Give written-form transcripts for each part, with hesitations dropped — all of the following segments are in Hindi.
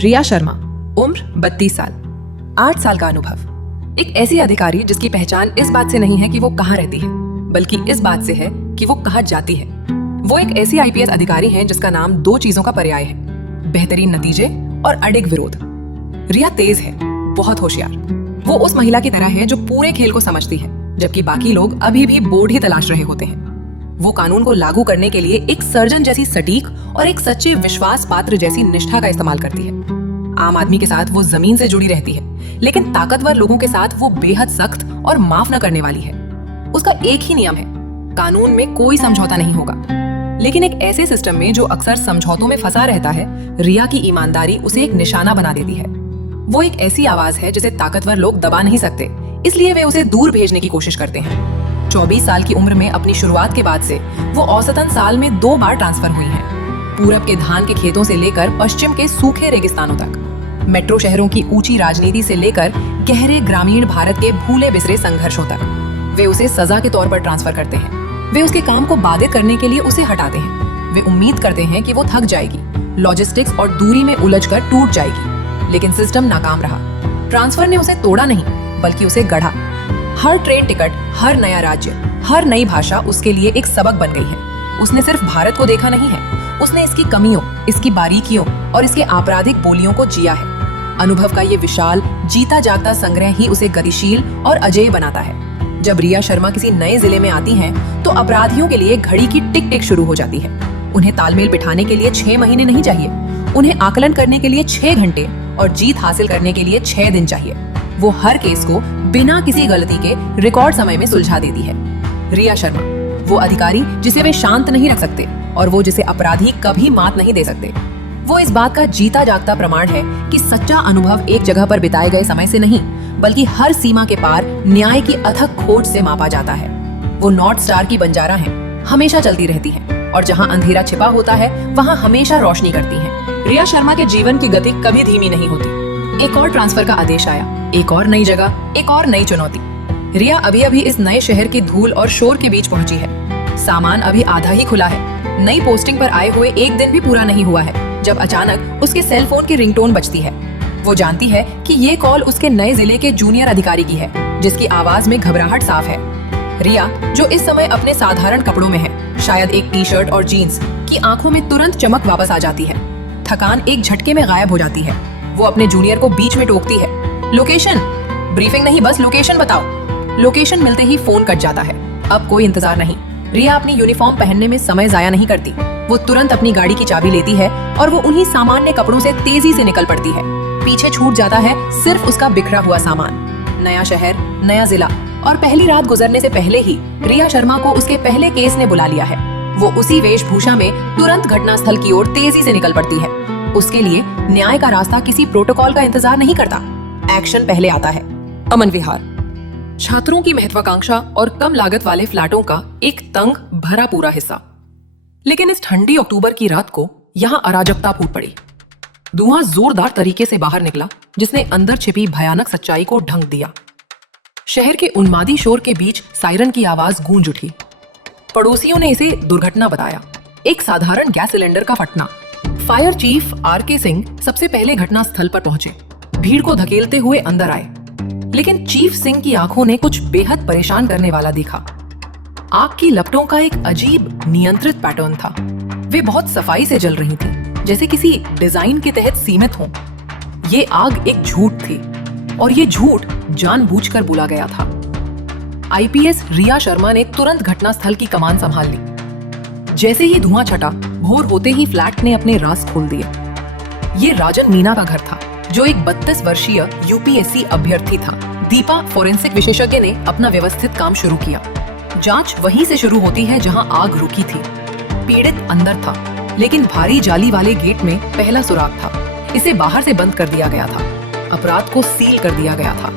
रिया शर्मा, उम्र 32 साल, 8 साल का अनुभव। एक ऐसी अधिकारी जिसकी पहचान इस बात से नहीं है कि वो कहाँ रहती है, बल्कि इस बात से है कि वो कहाँ जाती है। वो एक ऐसी आईपीएस अधिकारी हैं जिसका नाम 2 चीजों का पर्याय है, बेहतरीन नतीजे और अडिग विरोध। रिया तेज है, बहुत होशियार। वो उस महिला की तरह है जो पूरे खेल को समझती है, जबकि बाकी लोग अभी भी बोर्ड ही तलाश रहे होते हैं। वो कानून को लागू करने के लिए एक सर्जन जैसी सटीक और एक सच्चे विश्वास पात्र जैसी निष्ठा का इस्तेमाल करती है। आम आदमी के साथ वो जमीन से जुड़ी रहती है, लेकिन ताकतवर लोगों के साथ वो बेहद सख्त और माफ न करने वाली है। उसका एक ही नियम है, कानून में कोई समझौता नहीं होगा। लेकिन एक ऐसे सिस्टम में जो अक्सर समझौतों में फंसा रहता है, रिया की ईमानदारी उसे एक निशाना बना देती है। वो एक ऐसी आवाज है जिसे ताकतवर लोग दबा नहीं सकते, इसलिए वे उसे दूर भेजने की कोशिश करते हैं। 24 साल की उम्र में अपनी शुरुआत के बाद से वो औसतन साल में 2 बार ट्रांसफर हुई हैं। पूरब के धान के खेतों से लेकर पश्चिम के सूखे रेगिस्तानों तक, मेट्रो शहरों की ऊंची राजनीति से लेकर गहरे ग्रामीण भारत के भूले बिसरे संघर्षों तक। वे उसे सजा के तौर पर ट्रांसफर करते हैं। वे उसके काम को बाधित करने के लिए उसे हटाते हैं। वे उम्मीद करते हैं कि वो थक जाएगी, लॉजिस्टिक्स और दूरी में उलझकर टूट जाएगी, लेकिन सिस्टम नाकाम रहा। ट्रांसफर ने उसे तोड़ा नहीं, बल्कि उसे गढ़ा। हर ट्रेन टिकट, हर नया राज्य, हर नई भाषा उसके लिए एक सबक बन गई है। उसने सिर्फ भारत को देखा नहीं है, उसने इसकी कमियों, इसकी बारीकियों और इसके आपराधिक बोलियों को जिया है। अनुभव का ये विशाल, जीता जागता संग्रह ही उसे गतिशील और अजेय बनाता है। जब रिया शर्मा किसी नए जिले में आती हैं, तो अपराधियों के लिए घड़ी की टिक टिक शुरू हो जाती है। उन्हें तालमेल बिठाने के लिए 6 महीने नहीं चाहिए, उन्हें आकलन करने के लिए 6 घंटे और जीत हासिल करने के लिए 6 दिन चाहिए। वो हर केस को बिना किसी गलती के रिकॉर्ड समय में सुलझा देती है। रिया शर्मा, वो अधिकारी जिसे वे शांत नहीं रख सकते और वो जिसे अपराधी कभी मात नहीं दे सकते। वो इस बात का जीता जागता प्रमाण है कि सच्चा अनुभव एक जगह पर बिताए गए समय से नहीं, बल्कि हर सीमा के पार न्याय की अथक खोज से मापा जाता है। वो नॉर्थ स्टार की बंजारा है, हमेशा चलती रहती है और जहाँ अंधेरा छिपा होता है, वहाँ हमेशा रोशनी करती है। रिया शर्मा के जीवन की गति कभी धीमी नहीं होती। एक और ट्रांसफर का आदेश आया, एक और नई जगह, एक और नई चुनौती। रिया अभी अभी इस नए शहर की धूल और शोर के बीच पहुंची है। सामान अभी आधा ही खुला है। नई पोस्टिंग पर आए हुए 1 दिन भी पूरा नहीं हुआ है, जब अचानक उसके सेल फोन की रिंगटोन बजती है। वो जानती है कि ये कॉल उसके नए जिले के जूनियर अधिकारी की है, जिसकी आवाज में घबराहट साफ है। रिया, जो इस समय अपने साधारण कपड़ों में है, शायद एक टी-शर्ट और जीन्स, की आंखों में तुरंत चमक वापस आ जाती है। थकान एक झटके में गायब हो जाती है। वो अपने जूनियर को बीच में टोकती है, लोकेशन। ब्रीफिंग नहीं, बस लोकेशन बताओ। लोकेशन मिलते ही फोन कट जाता है। अब कोई इंतजार नहीं। रिया अपनी यूनिफॉर्म पहनने में समय जाया नहीं करती। वो तुरंत अपनी गाड़ी की चाबी लेती है और वो उन्हीं सामान्य कपड़ों से तेजी से निकल पड़ती है। पीछे छूट जाता है सिर्फ उसका बिखरा हुआ सामान। नया शहर, नया जिला और पहली रात गुजरने से पहले ही रिया शर्मा को उसके पहले केस ने बुला लिया है। वो उसी वेशभूषा में तुरंत घटनास्थल की ओर तेजी से निकल पड़ती है। उसके लिए न्याय का रास्ता किसी प्रोटोकॉल का इंतजार नहीं करता, एक्शन पहले आता है। अमन विहार, छात्रों की महत्वाकांक्षा और कम लागत वाले फ्लैटों का एक तंग भरा पूरा हिस्सा। लेकिन इस ठंडी अक्टूबर की रात को यहाँ अराजकता फूट पड़ी। धुआं जोरदार तरीके से बाहर निकला, जिसने अंदर छिपी भयानक सच्चाई को ढंक दिया। शहर के उन्मादी शोर के बीच सायरन की आवाज गूंज उठी। पड़ोसियों ने इसे दुर्घटना बताया, एक साधारण गैस सिलेंडर का फटना। Fire chief R K. सिंह सबसे पहले घटनास्थल पर पहुंचे, भीड़ को धकेलते हुए अंदर आए। लेकिन चीफ सिंह की आंखों ने कुछ बेहद परेशान करने वाला देखा। आग की लपटों का एक अजीब नियंत्रित पैटर्न था। वे बहुत सफाई से जल रही थी, जैसे किसी डिजाइन के तहत सीमित हों। ये आग एक झूठ थी और ये झूठ जानबूझकर बोला गया था। आईपीएस रिया शर्मा ने तुरंत घटनास्थल की कमान संभाल ली। जैसे ही धुआं छटा, भोर होते ही फ्लैट ने अपने राज खोल दिए। ये राजन मीना का घर था, जो एक 32 वर्षीय यूपीएससी अभ्यर्थी था। दीपा फोरेंसिक विशेषज्ञ ने अपना व्यवस्थित काम शुरू किया। जांच वहीं से शुरू होती है जहां आग रुकी थी। पीड़ित अंदर था, लेकिन भारी जाली वाले गेट में पहला सुराग था। इसे बाहर से बंद कर दिया गया था। अपराध को सील कर दिया गया था।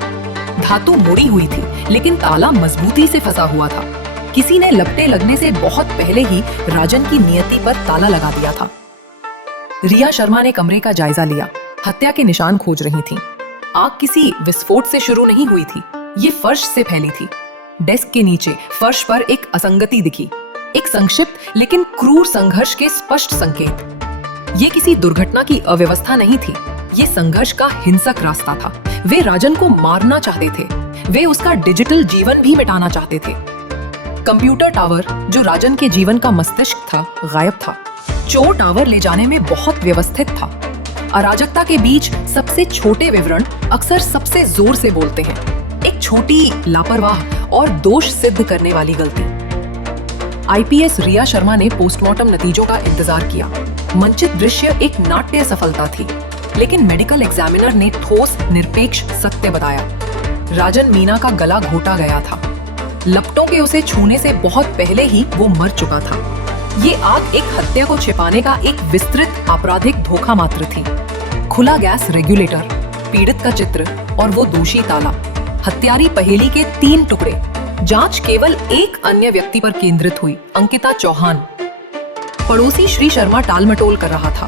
धातु मुड़ी हुई थी, लेकिन ताला मजबूती से फंसा हुआ था। किसी ने लपटे लगने से बहुत पहले ही राजन की नियति पर ताला लगा दिया था। रिया शर्मा ने कमरे का जायजा लिया। हत्या के निशान खोज रही थी। आग किसी विस्फोट से शुरू नहीं हुई थी, ये फर्श से फैली थी। डेस्क के नीचे फर्श पर एक असंगति दिखी, एक संक्षिप्त लेकिन क्रूर संघर्ष के स्पष्ट संकेत। ये किसी दुर्घटना की अव्यवस्था नहीं थी, ये संघर्ष का हिंसक रास्ता था। वे राजन को मारना चाहते थे, वे उसका डिजिटल जीवन भी मिटाना चाहते थे। कंप्यूटर टावर जो राजन के जीवन का मस्तिष्क था, गायब था। चोर टावर ले जाने में बहुत व्यवस्थित था। अराजकता के बीच सबसे छोटे विवरण अक्सर सबसे जोर से बोलते हैं। एक छोटी, लापरवाह और दोष सिद्ध करने वाली गलती। आईपीएस रिया शर्मा ने पोस्टमार्टम नतीजों का इंतजार किया। मंचित दृश्य एक नाट्य सफलता थी, लेकिन मेडिकल एग्जामिनर ने ठोस, निरपेक्ष सत्य बताया। राजन मीना का गला घोटा गया था। लपटों के उसे छूने से बहुत पहले ही वो मर चुका था। ये आग एक हत्या को छिपाने का एक विस्तृत आपराधिक धोखा मात्र थी। खुला गैस रेगुलेटर, पीड़ित का चित्र और वो दोषी ताला, हत्यारी पहेली के 3 टुकड़े। जांच केवल एक अन्य व्यक्ति पर केंद्रित हुई, अंकिता चौहान। पड़ोसी श्री शर्मा टालमटोल कर रहा था,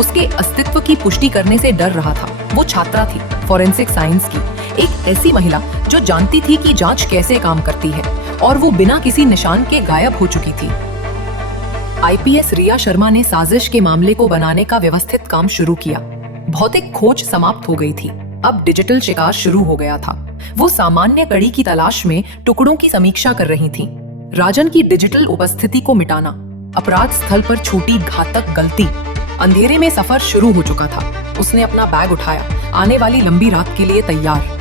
उसके अस्तित्व की पुष्टि करने से डर रहा था। वो छात्रा थी, फॉरेंसिक साइंस की, एक ऐसी महिला जो जानती थी कि जांच कैसे काम करती है, और वो बिना किसी निशान के गायब हो चुकी थी। आईपीएस रिया शर्मा ने साजिश के मामले को बनाने का व्यवस्थित काम शुरू किया। भौतिक खोज समाप्त हो गई थी, अब डिजिटल शिकार शुरू हो गया था। वो सामान्य कड़ी की तलाश में टुकड़ों की समीक्षा कर रही थी। राजन की डिजिटल उपस्थिति को मिटाना, अपराध स्थल पर छूटी घातक गलती। अंधेरे में सफर शुरू हो चुका था। उसने अपना बैग उठाया, आने वाली लंबी रात के लिए तैयार।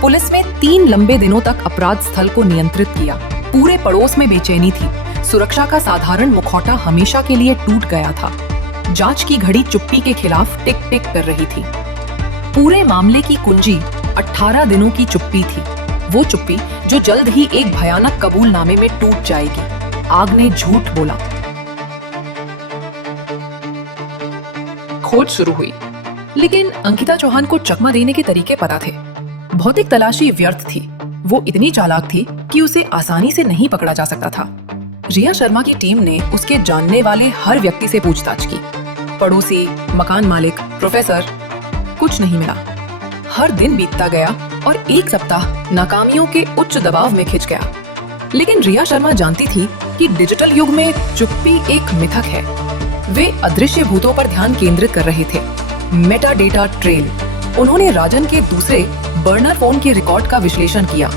पुलिस ने 3 लंबे दिनों तक अपराध स्थल को नियंत्रित किया। पूरे पड़ोस में बेचैनी थी। सुरक्षा का साधारण मुखौटा हमेशा के लिए टूट गया था। जांच की घड़ी चुप्पी के खिलाफ टिक टिक कर रही थी। पूरे मामले की कुंजी 18 दिनों की चुप्पी थी। वो चुप्पी जो जल्द ही एक भयानक कबूलनामे में टूट जाएगी। आग ने झूठ बोला। खोज शुरू हुई, लेकिन अंकिता चौहान को चकमा देने के तरीके पता थे। भौतिक तलाशी व्यर्थ थी। वो इतनी चालाक थी कि उसे आसानी से नहीं पकड़ा जा सकता था। रिया शर्मा की टीम ने उसके जानने वाले हर व्यक्ति से पूछताछ की। पड़ोसी, मकान मालिक, प्रोफेसर, कुछ नहीं मिला। हर दिन बीतता गया और एक सप्ताह नाकामियों के उच्च दबाव में खिंच गया। लेकिन रिया शर्मा जानती थी कि डिजिटल युग में चुप्पी एक मिथक है। वे अदृश्य भूतों पर ध्यान केंद्रित कर रहे थे। Meta data trail. उन्होंने राजन के दूसरे बर्नर फोन के रिकॉर्ड का विश्लेषण किया।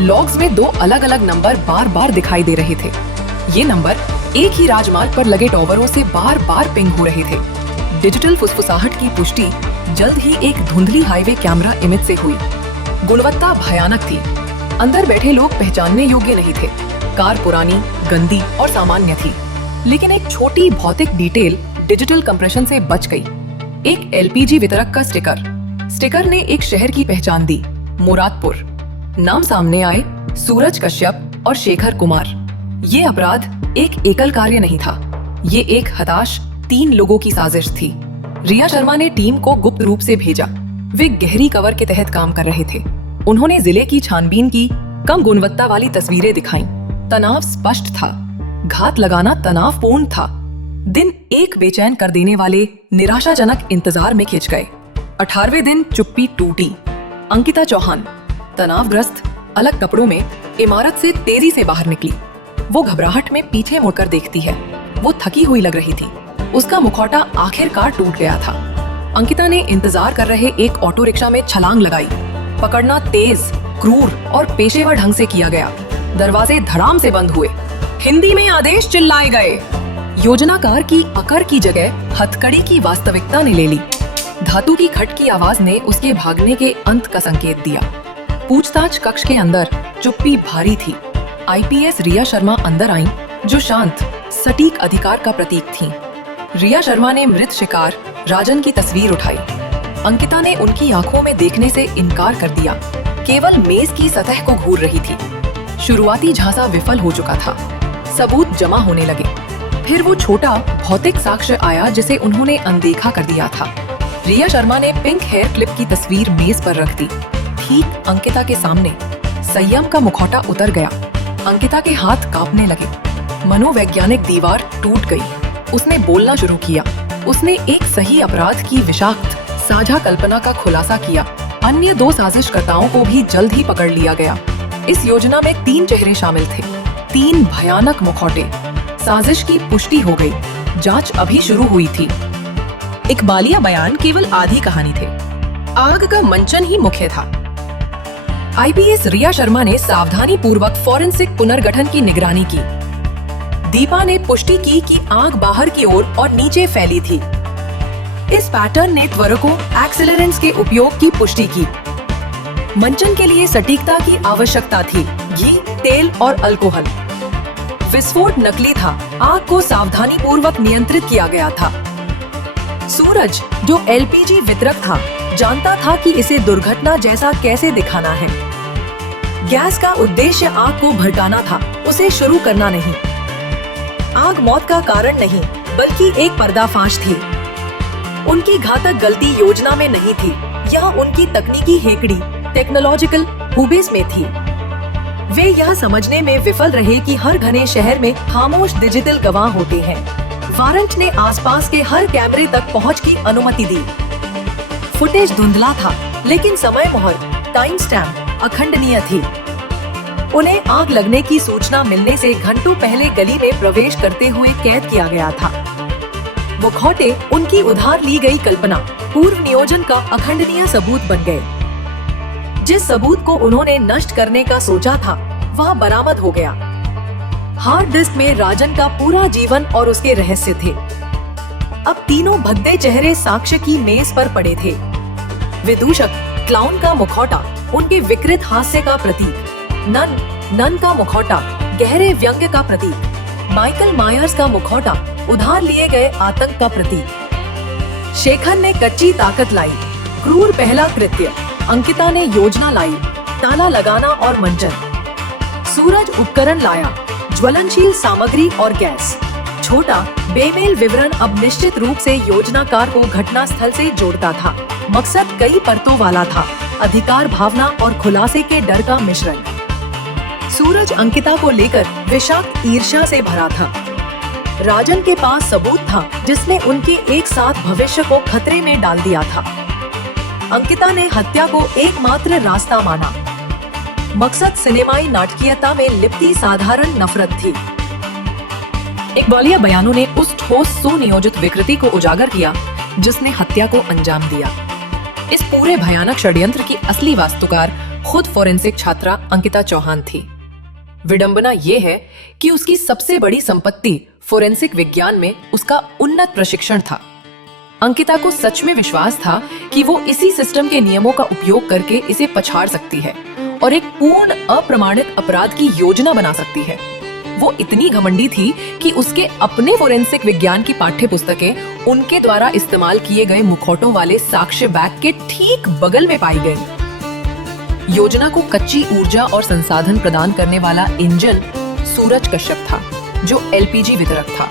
लॉग्स में 2 अलग-अलग नंबर बार-बार दिखाई दे रहे थे। ये नंबर एक ही राजमार्ग पर लगे टॉवरों से बार-बार पिंग हो रहे थे। डिजिटल फुसफुसाहट की पुष्टि जल्द ही एक धुंधली हाईवे कैमरा इमेज से हुई। गुणवत्ता भयानक थी। अंदर बैठे लोग पहचानने योग्य नहीं थे। कार पुरानी, गंदी और सामान्य थी, लेकिन एक छोटी भौतिक डिटेल डिजिटल कंप्रेशन से बच गई। एक एलपीजी वितरक का स्टिकर। स्टिकर ने एक शहर की पहचान दी, मुरादपुर। नाम सामने आए, सूरज कश्यप और शेखर कुमार। ये अपराध एक एकल कार्य नहीं था, ये एक हताश 3 लोगों की साजिश थी। रिया शर्मा ने टीम को गुप्त रूप से भेजा। वे गहरी कवर के तहत काम कर रहे थे। उन्होंने जिले की छानबीन की, कम गुणवत्ता वाली तस्वीरें दिखाईं। तनाव स्पष्ट था, घात लगाना तनावपूर्ण था। दिन एक बेचैन कर देने वाले निराशाजनक इंतजार में खिंच गए। 18वें दिन चुप्पी टूटी। अंकिता चौहान तनावग्रस्त, अलग कपड़ों में इमारत से तेजी से बाहर निकली। वो घबराहट में पीछे मुड़कर देखती है। वो थकी हुई लग रही थी। उसका मुखौटा आखिरकार टूट गया था। अंकिता ने इंतजार कर रहे एक ऑटो रिक्शा में छलांग लगाई। पकड़ना तेज, क्रूर और पेशेवर ढंग से किया गया। दरवाजे धड़ाम से बंद हुए। हिंदी में आदेश चिल्लाए गए। योजनाकार की अकर की जगह हथकड़ी की वास्तविकता ने ले ली। धातु की खट की आवाज ने उसके भागने के अंत का संकेत दिया। पूछताछ कक्ष के अंदर चुप्पी भारी थी। आईपीएस रिया शर्मा अंदर आईं, जो शांत, सटीक अधिकार का प्रतीक थीं। रिया शर्मा ने मृत शिकार राजन की तस्वीर उठाई। अंकिता ने उनकी आंखों में देखने से इनकार कर दिया, केवल मेज की सतह को घूर रही थी। शुरुआती झांसा विफल हो चुका था। सबूत जमा होने लगे। फिर वो छोटा भौतिक साक्ष्य आया जिसे उन्होंने अनदेखा कर दिया था। रिया शर्मा ने पिंक हेयर क्लिप की तस्वीर मेज पर रख दी। ठीक अंकिता के सामने संयम का मुखौटा उतर गया। अंकिता के हाथ कांपने लगे। मनोवैज्ञानिक दीवार टूट गई। उसने बोलना शुरू किया। उसने एक सही अपराध की विषाक्त साझा कल्पना का खुलासा किया। अन्य 2 साजिशकर्ताओं को भी जल्द ही पकड़ लिया गया। इस योजना में 3 चेहरे शामिल थे, 3 भयानक मुखौटे। साजिश की पुष्टि हो गई। जांच अभी शुरू हुई थी। इकबालिया बयान केवल आधी कहानी थे। आग का मंचन ही मुख्य था। आईपीएस रिया शर्मा ने सावधानी पूर्वक फॉरेंसिक पुनर्गठन की निगरानी की। दीपा ने पुष्टि की कि आग बाहर की ओर और नीचे फैली थी। इस पैटर्न ने त्वरकों एक्सेलरेंट्स के उपयोग की पुष्टि की। मंचन के लिए सटीकता की आवश्यकता थी। घी, तेल और अल्कोहल। विस्फोट नकली था। आग को सावधानी पूर्वक नियंत्रित किया गया था। सूरज, जो एलपीजी वितरक था, जानता था कि इसे दुर्घटना जैसा कैसे दिखाना है। गैस का उद्देश्य आग को भड़काना था, उसे शुरू करना नहीं। आग मौत का कारण नहीं, बल्कि एक पर्दाफाश थी। उनकी घातक गलती योजना में नहीं थी, यह उनकी तकनीकी हेकड़ी, टेक्नोलॉजिकल हुबेस में थी। वे यह समझने में विफल रहे कि हर घने शहर में खामोश डिजिटल गवाह होते हैं। वारंट ने आसपास के हर कैमरे तक पहुंच की अनुमति दी। फुटेज धुंधला था, लेकिन समय मोहर, टाइम स्टैम्प अखंडनीय थी। उन्हें आग लगने की सूचना मिलने से घंटों पहले गली में प्रवेश करते हुए कैद किया गया था। मुखौटे उनकी उधार ली गई कल्पना, पूर्व नियोजन का अखंडनीय सबूत बन गए। जिस सबूत को उन्होंने नष्ट करने का सोचा था, वह बरामद हो गया। हार्ड डिस्क में राजन का पूरा जीवन और उसके रहस्य थे। अब तीनों भद्दे चेहरे साक्ष्य की मेज पर पड़े थे। विदूषक, क्लाउन का मुखौटा, उनके विकृत हास्य का प्रतीक। नन का मुखौटा, गहरे व्यंग्य का प्रतीक। माइकल मायर्स का मुखौटा, उधार लिए गए आतंक का प्रतीक। शेखर ने कच्ची ताकत लाई, क्रूर पहला कृत्य। अंकिता ने योजना लाई, ताला लगाना और मंचन। सूरज उपकरण लाया, ज्वलनशील सामग्री और गैस। छोटा बेमेल विवरण अब निश्चित रूप से योजनाकार को घटना स्थल से जोड़ता था। मकसद कई परतों वाला था, अधिकार भावना और खुलासे के डर का मिश्रण। सूरज अंकिता को लेकर विषाक्त ईर्ष्या से भरा था। राजन के पास सबूत था जिसने उनके एक साथ भविष्य को खतरे में डाल दिया था। अंकिता ने हत्या को एकमात्र रास्ता माना। मकसद सिनेमाई नाटकीयता में लिपटी साधारण नफरत थी। इकबालिया बयानों ने उस ठोस सुनियोजित विकृति को उजागर किया जिसने हत्या को अंजाम दिया। इस पूरे भयानक षड्यंत्र की असली वास्तुकार खुद फोरेंसिक छात्रा अंकिता चौहान थी। विडंबना ये है कि उसकी सबसे बड़ी संपत्ति फोरेंसिक विज्ञान में उसका उन्नत प्रशिक्षण था। अंकिता को सच में विश्वास था कि वो इसी सिस्टम के नियमों का उपयोग करके इसे पछाड़ सकती है और एक पूर्ण अप्रमाणित अपराध की योजना बना सकती है। वो इतनी घमंडी थी कि उसके अपने फोरेंसिक विज्ञान की पाठ्य पुस्तकें उनके द्वारा इस्तेमाल किए गए मुखौटों वाले साक्ष्य बैग के ठीक बगल में पाई गई। योजना को कच्ची ऊर्जा और संसाधन प्रदान करने वाला इंजन सूरज कश्यप था, जो एलपीजी वितरक था।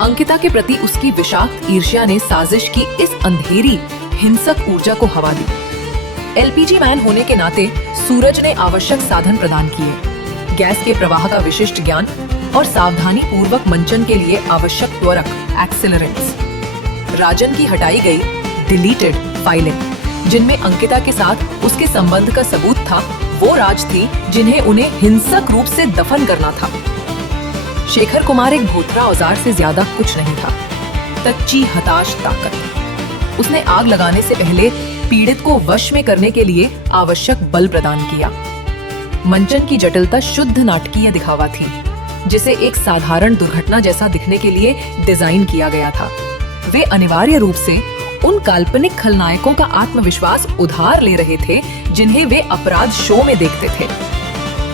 अंकिता के प्रति उसकी विषाक्त ईर्ष्या ने साजिश की इस अंधेरी हिंसक ऊर्जा को हवा दी। एलपीजी मैन होने के नाते सूरज ने आवश्यक साधन प्रदान किए, गैस के प्रवाह का विशिष्ट ज्ञान और सावधानी पूर्वक मंचन के लिए आवश्यक त्वरक एक्सेलरेंट्स। राजन की हटाई गई डिलीटेड फाइलें, जिनमें अंकिता के साथ उसके संबंध का सबूत था, वो राज थी जिन्हें उन्हें हिंसक रूप से दफन करना था। शेखर कुमार एक भोथरा औजार से ज्यादा कुछ नहीं था, कच्ची हताश ताकत। उसने आग लगाने से पहले पीड़ित को वश में करने के लिए आवश्यक बल प्रदान किया। मंचन की जटिलता शुद्ध नाटकीय दिखावा थी, जिसे एक साधारण दुर्घटना जैसा दिखने के लिए डिजाइन किया गया था। वे अनिवार्य रूप से उन काल्पनिक खलनायकों का आत्मविश्वास उधार ले रहे थे जिन्हें वे अपराध शो में देखते थे।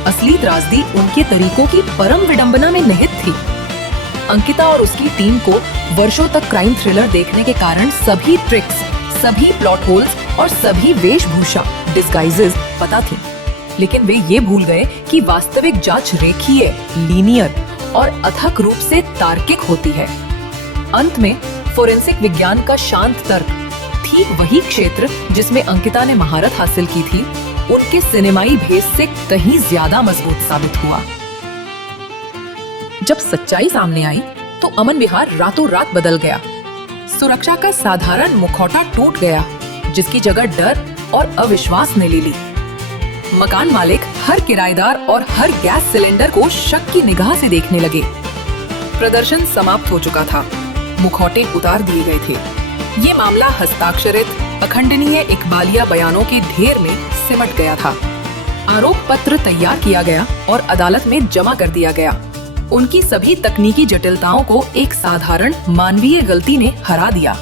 असली त्रासदी उनके तरीकों की परम विडंबना में निहित थी। अंकिता और उसकी टीम को वर्षों तक क्राइम थ्रिलर देखने के कारण सभी ट्रिक्स, सभी प्लॉट होल्स और सभी वेशभूषा डिस्गाइजेस पता थी, लेकिन वे ये भूल गए कि वास्तविक जांच रेखीय, लीनियर और अथक रूप से तार्किक होती है। अंत में फोरेंसिक विज्ञान का शांत तर्क, ठीक वही क्षेत्र जिसमें अंकिता ने महारत हासिल की थी, उनके सिनेमाई भेस से कहीं ज्यादा मजबूत साबित हुआ। जब सच्चाई सामने आई तो अमन विहार रातों रात बदल गया। सुरक्षा का साधारण मुखौटा टूट गया, जिसकी जगह डर और अविश्वास ने ले ली। मकान मालिक हर किराएदार और हर गैस सिलेंडर को शक की निगाह से देखने लगे। प्रदर्शन समाप्त हो चुका था, मुखौटे उतार दिए गए थे। ये मामला हस्ताक्षरित अखंडनीय इकबालिया बयानों के ढेर में सिमट गया था। आरोप पत्र तैयार किया गया और अदालत में जमा कर दिया गया। उनकी सभी तकनीकी जटिलताओं को एक साधारण मानवीय गलती ने हरा दिया।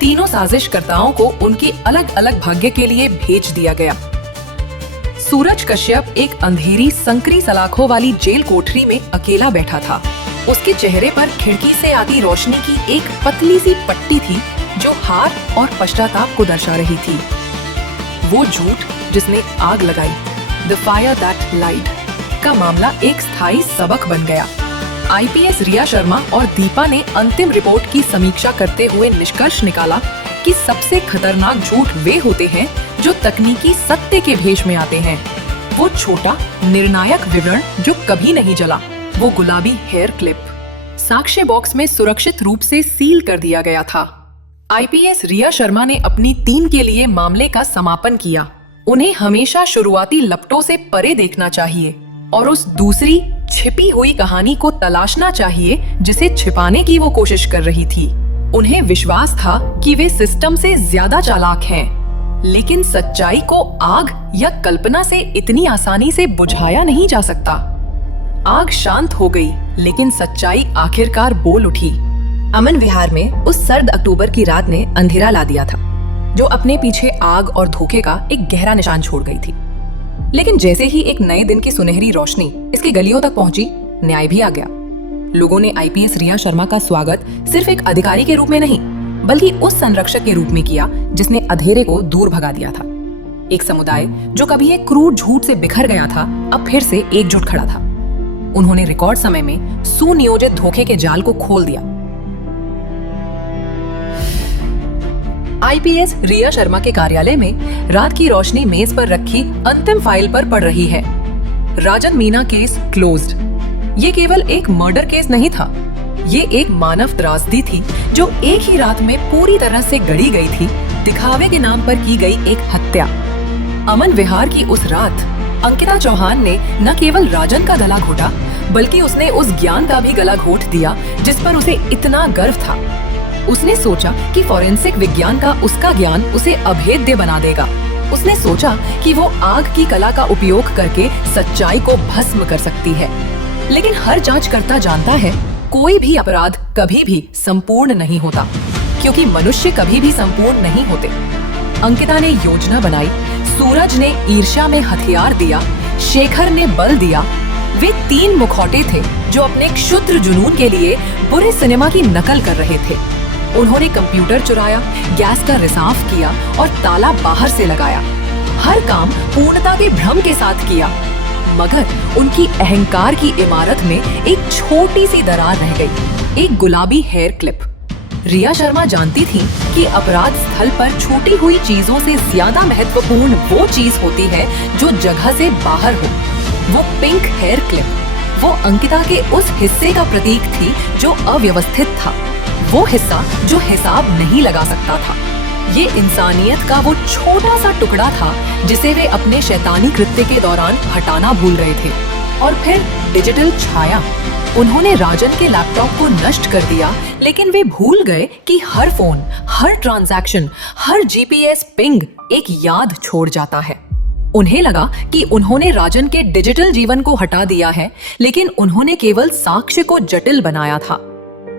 तीनों साजिशकर्ताओं को उनके अलग अलग भाग्य के लिए भेज दिया गया। सूरज कश्यप एक अंधेरी संकरी सलाखों वाली जेल कोठरी में अकेला बैठा था। उसके चेहरे पर खिड़की से आती रोशनी की एक पतली सी पट्टी थी जो हार और पश्चाताप को दर्शा रही थी। वो झूठ जिसने आग लगाई, द फायर दैट लाइड का मामला एक स्थायी सबक बन गया। आईपीएस रिया शर्मा और दीपा ने अंतिम रिपोर्ट की समीक्षा करते हुए निष्कर्ष निकाला कि सबसे खतरनाक झूठ वे होते हैं जो तकनीकी सत्य के भेष में आते हैं। वो छोटा निर्णायक विवरण जो कभी नहीं जला, वो गुलाबी हेयर क्लिप साक्ष्य बॉक्स में सुरक्षित रूप से सील कर दिया गया था। आईपीएस रिया शर्मा ने अपनी टीम के लिए मामले का समापन किया। उन्हें हमेशा शुरुआती लपटों से परे देखना चाहिए और उस दूसरी छिपी हुई कहानी को तलाशना चाहिए जिसे छिपाने की वो कोशिश कर रही थी। उन्हें विश्वास था कि वे सिस्टम से ज्यादा चालाक हैं, लेकिन सच्चाई को आग या कल्पना से इतनी आसानी से बुझाया नहीं जा सकता। आग शांत हो गई, लेकिन सच्चाई आखिरकार बोल उठी। अमन विहार में उस सर्द अक्टूबर की रात ने अंधेरा ला दिया था, जो अपने पीछे आग और धोखे का एक गहरा निशान छोड़ गई थी। लेकिन जैसे ही एक नए दिन की सुनहरी रोशनी इसकी गलियों तक पहुंची, न्याय भी आ गया। लोगों ने आईपीएस रिया शर्मा का स्वागत सिर्फ एक अधिकारी के रूप में नहीं, बल्कि उस संरक्षक के रूप में किया जिसने अंधेरे को दूर भगा दिया था। एक समुदाय जो कभी एक क्रूर झूठ से बिखर गया था, अब फिर से एकजुट खड़ा था। उन्होंने रिकॉर्ड समय में सुनियोजित धोखे के जाल को खोल दिया। आईपीएस रिया शर्मा के कार्यालय में रात की रोशनी मेज पर रखी अंतिम फाइल पर पड़ रही है। राजन मीना केस क्लोज्ड। ये केवल एक मर्डर केस नहीं था, ये एक मानव त्रासदी थी जो एक ही रात में पूरी तरह से गढ़ी गई थी, दिखावे के नाम पर की गई एक हत्या। अमन विहार की उस रात अंकिता चौहान ने न केवल राजन का गला घोटा, बल्कि उसने उस ज्ञान का भी गला घोट दिया जिस पर उसे इतना गर्व था। उसने सोचा कि फॉरेंसिक विज्ञान का उसका ज्ञान उसे अभेद्य बना देगा। उसने सोचा कि वो आग की कला का उपयोग करके सच्चाई को भस्म कर सकती है। लेकिन हर जांचकर्ता जानता है, कोई भी अपराध कभी भी संपूर्ण नहीं होता, क्योंकि मनुष्य कभी भी संपूर्ण नहीं होते। अंकिता ने योजना बनाई, सूरज ने ईर्ष्या में हथियार दिया, शेखर ने बल दिया। वे तीन मुखौटे थे जो अपने क्षुद्र जुनून के लिए बुरे सिनेमा की नकल कर रहे थे। उन्होंने कंप्यूटर चुराया, गैस का रिसाव किया और ताला बाहर से लगाया। हर काम पूर्णता के भ्रम के साथ किया, मगर उनकी अहंकार की इमारत में एक छोटी सी दरार रह गई, एक गुलाबी हेयर क्लिप। रिया शर्मा जानती थी कि अपराध स्थल पर छूटी हुई चीजों से ज्यादा महत्वपूर्ण वो चीज होती है जो जगह से बाहर हो। वो पिंक हेयर क्लिप, वो अंकिता के उस हिस्से का प्रतीक थी जो अव्यवस्थित था, वो हिस्सा जो हिसाब नहीं लगा सकता था। ये इंसानियत का वो छोटा सा टुकड़ा था जिसे वे अपने शैतानी कृत्य के दौरान हटाना भूल गए थे। और फिर डिजिटल छाया। उन्होंने राजन के लैपटॉप को नष्ट कर दिया, लेकिन वे भूल गए कि हर फोन, हर ट्रांजैक्शन, हर जीपीएस पिंग एक याद छोड़ जाता है। उन्हें लगा कि उन्होंने राजन के डिजिटल जीवन को हटा दिया है, लेकिन उन्होंने केवल साक्ष्य को जटिल बनाया था।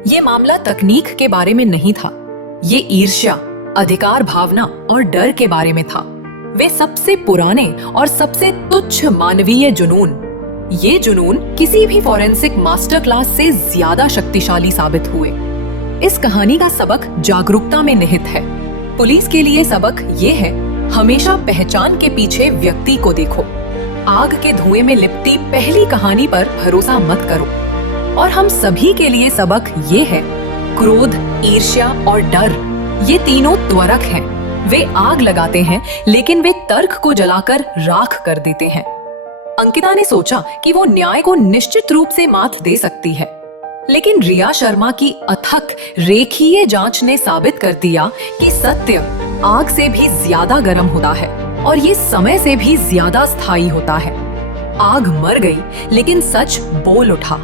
ये मामला तकनीक के बारे में नहीं था, ये ईर्ष्या, अधिकार भावना और डर के बारे में था। वे सबसे पुराने और सबसे तुच्छ मानवीय जुनून, ये जुनून किसी भी फॉरेंसिक मास्टर क्लास से ज्यादा शक्तिशाली साबित हुए। इस कहानी का सबक जागरूकता में निहित है। पुलिस के लिए सबक ये है, हमेशा पहचान के पीछे व्यक्ति को देखो। आग के धुएं में लिपटी पहली कहानी पर भरोसा मत करो। और हम सभी के लिए सबक ये है, क्रोध, ईर्ष्या और डर, ये तीनों त्वरक हैं। वे आग लगाते हैं, लेकिन वे तर्क को जलाकर राख कर देते हैं। अंकिता ने सोचा कि वो न्याय को निश्चित रूप से मात दे सकती है, लेकिन रिया शर्मा की अथक रेखीय जांच ने साबित कर दिया कि सत्य आग से भी ज्यादा गर्म होता है और ये समय से भी ज्यादा स्थायी होता है। आग मर गई, लेकिन सच बोल उठा।